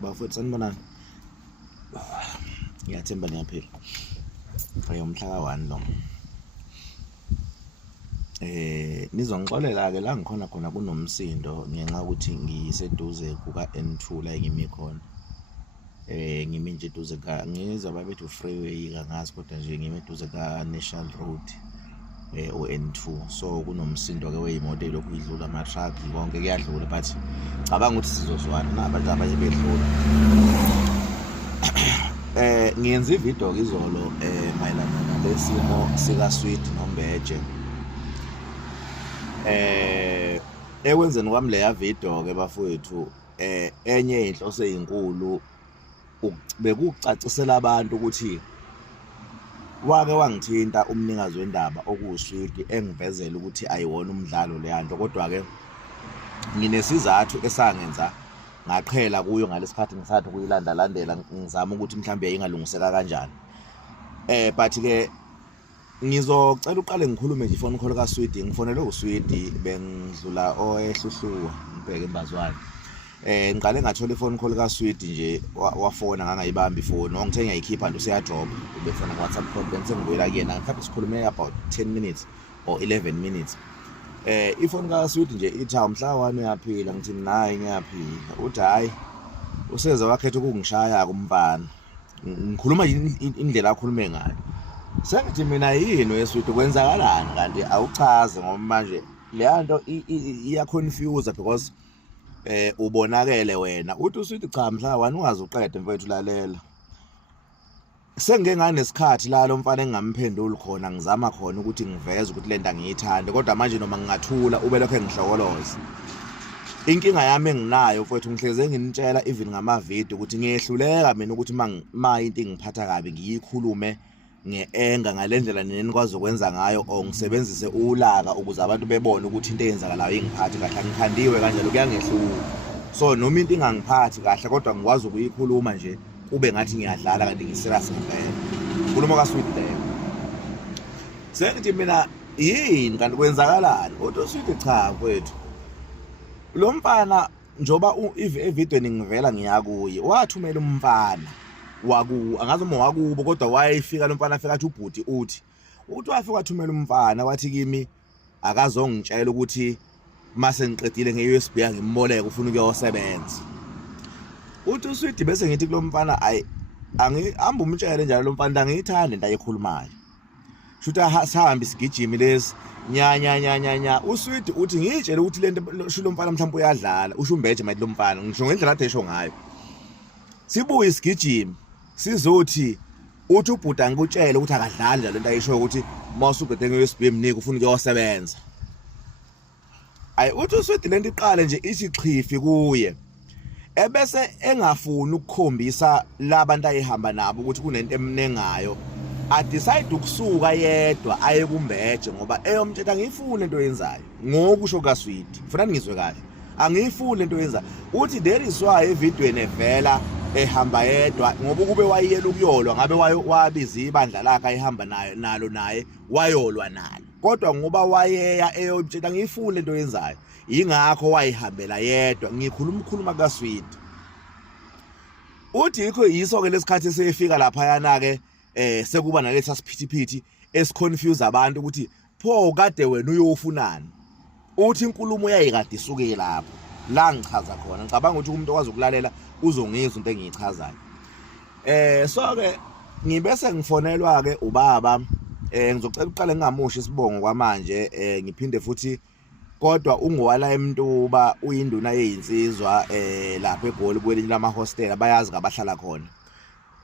Bafowethu sanibonani. Ngiyathemba niyaphila. Ngiyomhla ka-1 lo. Nizongixolela ke la ngikhona khona kunomsindo ngenxa ukuthi ngiseduze kuka N2 la ngimi khona. Ngimi nje eduze ka ngizaba bethu freeway kangazi kodwa nje ngimi eduze ka National Road o-N2. So kunomsindo ke weyimoto lokhu idlula ama truck konke kuyadlula but cabanga ukuthi sizozwana nabantu abanye bedlula. Ngiyenza ivideo izolo mayelana nalesimo sika Sweet noMbeje. Ekwenzeni kwami leya video ke bafowethu enye inhloso ezinkulu bekucacisela abantu ukuthi wake wangithinta umnikazi wendaba okuSweet engivezela ukuthi ayiwona umdlalo leyanto kodwa ke nginesizathu esangenza ngaqhela kuyo ngalesikhathi ngisathi kuyilandalandela ngizama ukuthi mhlambe ingalungiseka kanjani. But ke ngizocela uqale ngikhulume nje phone call kaSweet. Ngifonele uSweet bengidlula oehluhluwa ngibheke imbazwane. Ngiqale ngathola iphone call kaSweet nje wafona ngangayibambi ifoni ngithe ngiyayikhipha nje useyajob ubefona ku-WhatsApp call bese ngibuyela kuyena mhlawumbe sikhulume about 10 minutes or 11 minutes. Ifoni kaSweet nje ithi mhla wani uyaphila ngithi nayi ngiyaphila uthi hayi useza wakhetha ukungishaya kumfana ngikhuluma indlela akhulume ngayo. Sengithi mina yini weSweet kwenzakalani kanti awuchaze ngoba manje leyanto iya confuse because ubonakele wena uthi uSweet cha mhla wani ungaze uqede mfethu lalela. Sengike nganesikhathi la lo mfana engamphenduli khona ngizama khona ukuthi ngiveze ukuthi lento angiyithande kodwa manje noma ngingathula ube lokho engihlokoloza. Inkinga yami enginayo mfethu ngihleze nginitshela even ngama video ukuthi ngiyehluleka mina ukuthi ma into engiphatha kabi ngiyikhulume ngeanger ngalendlela nenikwazi ukwenza ngayo o ngisebenzise ulaka ukuze abantu bebone ukuthi into eyenzakalayo ingiphathi kahle ngikhandiwe kanjalo kuyangehlula. So noma into ingangiphathi kahle kodwa ngikwazi ukuyikhuluma nje ube ngathi ngiyadlala kanti ngiserious ngempela. Khuluma kaSweet leyo. Sengithi mina yini kanti kwenzakalani? Uthi Sweet cha mfethu. Lo mfana njoba evidweni ngivela ngiyakuye wathumela umfana angazi uma wakubo kodwa wayefika lo mfana afika athi ubhuti uthi wafika wathumela umfana wathi kimi akazongitshela ukuthi mase ngiqedile nge-USB ngimboleka ufuna ukuyosebenza. Uthi uSweet bese ngithi kulo mfana angihamba umtshele njalo lo mfana angiyithandi into ayikhulumayo. Shutha sihambe isigijimi lesi nya uSweet uthi ngitshele ukuthi lento sho lo mfana mhlawumbe uyadlala usho uMbeje mathi lo mfana ngisho ngendlela athi esho ngayo. Sibuye isigijimi sizothi uthi ubhuti angikutshele ukuthi akadlali njalo lento ayisho ukuthi mawusuqede nge-USB mnika ufuna ukuyosebenza. Uthi uSweet lento iqale nje isichifi kuye. Ebese engafuni ukukhombisa labantu ayihamba nabo ukuthi kunento emnengayo decide ukusuka yedwa aye kuMbeje ngoba eyomtshela ngiyifuna into yenzayo ngokusho kaSweet ufuna ngizwe kahle angiyifuni lento yenza uthi there is why evidweni evela ehamba yedwa ngoba kube wayiyela ukuyolwa ngabe wabiza ibandla lakhe ayihamba nalo naye wayolwa nalo kodwa ngoba wayeya eyomtshela ngiyifuna lento yenzayo ingakho wayihambela yedwa ngikhuluma kaSweet. Uthi yikho yiso ke lesikhathi sefika lapha yana ke sekuba naletha siphithiphithi esiconfuse abantu ukuthi pho kade wena uyofunani. Uthi inkulumo yayikade isuke lapho la ngichaza khona ngicabanga ukuthi umuntu okwazi ukulalela uzongizwa into engiyichazayo. So ke ngibese ngifonelwa ke ubaba ngizocela uqale ngingamushi isibongo kwamanje ngiphinde futhi kodwa ungowala eMntuba uyinduna yezinsizwa lapha eGoli kwelinye lama hostel bayazi ngabahlala khona.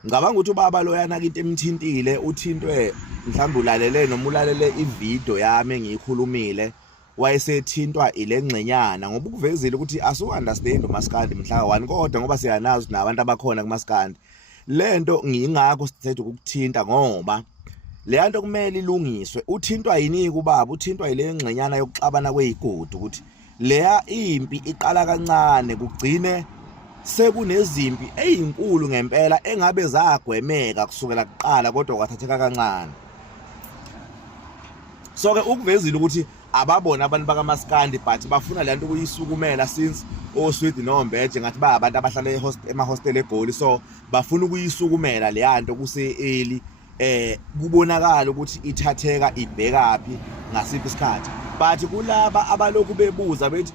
Ngicabanga ukuthi ubaba lo yana into emthintile uthintwe mhlawumbe ulalele noma ulalele ivideo yami engiyikhulumile wayesethintwa ilengcenyana ngoba ukuvezile ukuthi asu understand uMaskandi mhla ka1 kodwa ngoba siyanazi nabantu abakhona kuMaskandi lento ngingakho sithethe ukuthinta ngoba leyanto kumele ilungiswe. Uthintwa yini kubaba uthintwa ile ngcenyana yokuxabana kwezigodi ukuthi leya impi iqala kancane kugcine sekunezimpi ezinkulu ngempela engabe zagwemeka kusukela kuqala kodwa kwathatheka kancane. So ke ukuvezile ukuthi ababona abantu bakaMaskandi but bafuna le nto ukuyisukumela since oSwidi noMbeje ngathi ba abantu abahlala emahostel eGoli, so bafuna ukuyisukumela le yanto kuse-early kubonakala ukuthi ithatheka ibhekapi ngasiphi isikhathi. But kulaba abalokhu bebuza bethi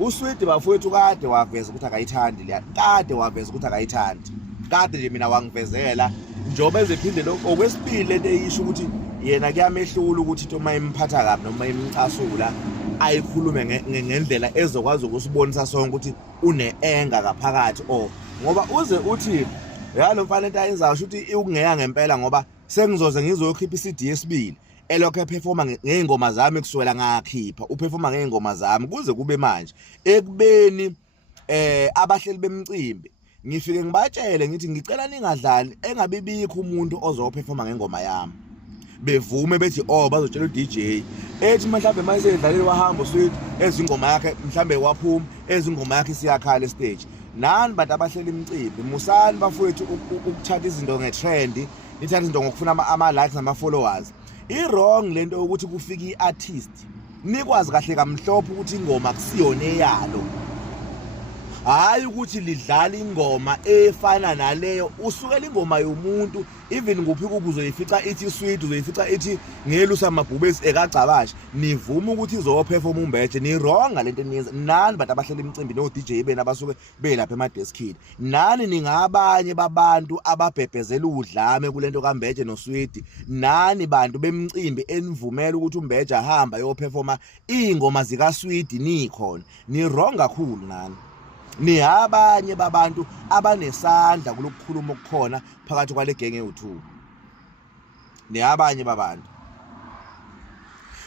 uSwidi bafowethu kade waveza ukuthi akayithandi le, kade waveza ukuthi akayithandi, kade nje mina wangivezela njoba ezephinde lokho. Okwesibili lento eyisho ukuthi yena kuyamehlula ukuthi into mayemphatha kabi noma mayimcasula ayikhulume ngendlela ezokwazi ukusibonisa sonke ukuthi une-enga ngaphakathi, ngoba uze uthi yalo mfana into ayenzasho ukuthi ukungeya ngempela ngoba sengizoze ngizokhipha i-CD yesibili elokho eperforma ngey'ngoma zami kusukela ngakhipha uperforma ngey'ngoma zami kuze kube manje ekubeni abahleli bemicimbi ngifike ngibatshele ngithi ngicela ningadlali engabibikho umuntu ozoperforma ngengoma yami, bevume bethi bazotshela uDJ ethi mhlawumbe mayeseyidlalile wahamba uSwidi ezingoma yakhe mhlawumbe waphuma ezingoma yakhe siyakhala stage. Nani bantu abahleli imicimbi musani bafowethu ukuthatha izinto ngetrend, nithatha izinto ngokufuna ama-likes nama-followers. I-wrong lento ukuthi kufika i-artist nikwazi kahle kamhlophe ukuthi ingoma kusiyona eyalo, hayi ukuthi lidlala ingoma efana naleyo. Usukela ingoma yomuntu even kuphi uzoyifica ithi Swidi, uzoyifica ithi ngelusa mabhubesi ekagcabashi, nivume ukuthi izoperforma uMbeje. Ni wrong lento eniyenza nani bantu abahleli imicimbi no DJ bena basuke belapha emadeskini. Nani ningabanye babantu ababhebhezela udlame kulento kaMbeje noSwidi. Nani bantu bemicimbi enivumela ukuthi uMbeje ahamba yoperforma ingoma zikaSwidi nikhona. Ni wrong kakhulu nani. Ni abanye babantu abanesandla kulokukhuluma okukhona phakathi kwale genge u2. Ni abanye babantu.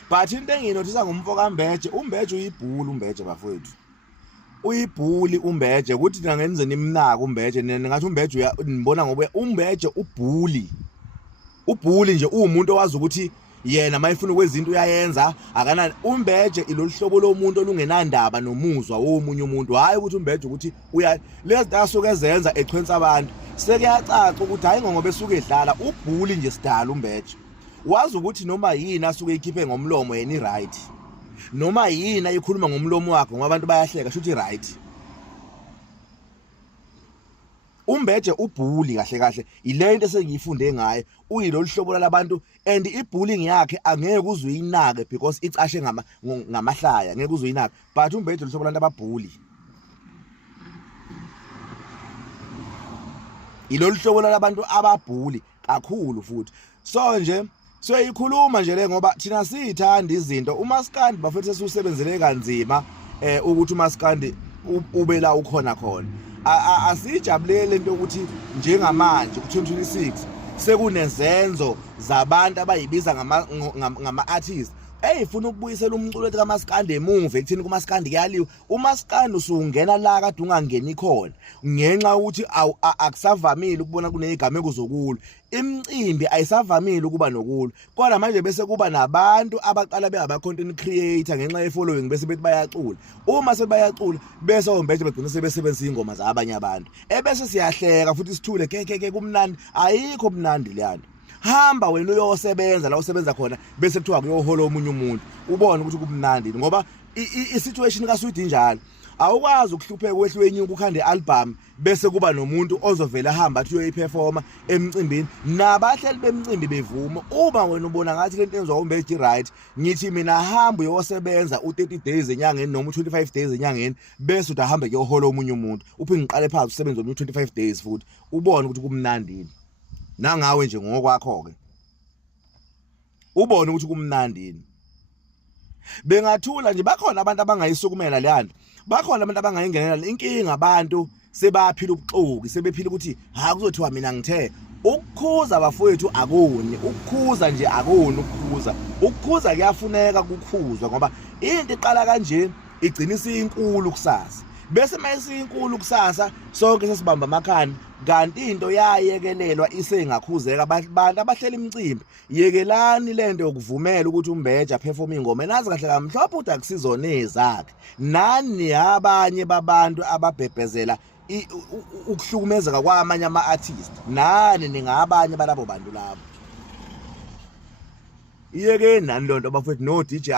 But into enginothisa ngumfo kaMbeje, uMbeje uyibhuli uMbeje bafowethu. Uyibhuli uMbeje ukuthi thina ngenze nimnaka uMbeje, ngathi uMbeje nibona ngoba uMbeje ubhuli. Ubhuli nje umuntu owazi ukuthi yena mayifuna ukwezinto uyayenza akana. uMbeje ilolu hlobo lomuntu olungenandaba nomuzwa womunye umuntu, hayi ukuthi uMbeje ukuthi lezi asuke ezenza echwensa abantu. Sekuyacaca ukuthi hayi ngoba esuke edlala ubhuli nje sidala uMbeje. Wazi ukuthi noma yini asuke ikhiphe ngomlomo yena i-right, noma yini ayikhuluma ngomlomo wakhe ngoba abantu bayahleka shuthi i-right. uMbeje ubhuli kahle kahle ile into esengiyifunde ngaye, uyilolu hlobo labantu and ibullying yakhe angeke uzuyinake because icashe ngamahlaya, angeke uzuyinaka. But uMbeje lohlobo labantu ababhuli, ilolu hlobo labantu ababhuli kakhulu futhi. So nje siyikhuluma nje le ngoba thina siyithanda izinto. uMaskandi bafethu sesusebenzele kanzima ukuthi uMaskandi ube la ukhona khona. Asijabulele lento ukuthi njengamanje ku-2026 sekunezenzo zabantu abayibiza ngama-artists eyifuna ukubuyisela umculo wethi kaMaskandi emuva ekutheni kuMaskandi kuyaliwa. uMaskandi usungena la kade ungangeni khona ngenxa ukuthi akusavamile ukubona kunezigameko zokulwa. Imicimbi ayisavamile ukuba nokulwa, kodwa manje bese kuba nabantu abaqala bengaba-content creator ngenxa ye-following bese bethi bayacula. Uma sebayacula bese oMbeje begcina sebesebenzisa ingoma zabanye abantu ebese siyahleka futhi sithule keke kumnandi. Ayikho mnandi leyanto. Hamba wena uyosebenza la usebenza khona bese kuthiwa kuyohola omunye umuntu ubone ukuthi kumnandi, ngoba i-situation kaSwidi injalo. Awukwazi ukuhlupheka wehlwe enyuka ukhande i-album bese kuba nomuntu ozovela ahamba athi uyoyiperforma emcimbini nabahleli bemicimbi bevuma. Uma wena ubona ngathi lento yenziwa uMbeje right, ngithi mina hamba uyosebenza u30 days enyangeni noma u25 days enyangeni bese uthi ahambe kuyohola omunye umuntu uphi ngiqale phansi usebenze omunye u25 days futhi ubone ukuthi kumnandi. Nangawe nje ngokwakho ke ubone ukuthi kumnandi. Bengathula nje, bakhona abantu abangayisukumela le yanto, bakhona abantu abangayingenela inkinga. Abantu sebaphila ubuxoki, sebephila ukuthi ha kuzothiwa mina ngithe. Ukukhuza bafowethu akoni, ukukhuza nje akoni. Ukukhuza kuyafuneka kukhuzwa ngoba into iqala kanje igcina isinkulu kusasa, bese mayisinkulu kusasa sonke sesibamba amakhanda. Kanti into yayekelelwa isengakhuzeka. Abantu abahleli imicimbi yekelani lento yokuvumela ukuthi uMbeje aperform ingoma nazi kahle kamhlophe ukuthi akusizona ezakhe. Nani abanye babantu ababhebhezela ukuhlukumezeka kwamanye ama-artist, nani ningabanye balabo bantu labo. Iyeke nani lonto bafethu no DJ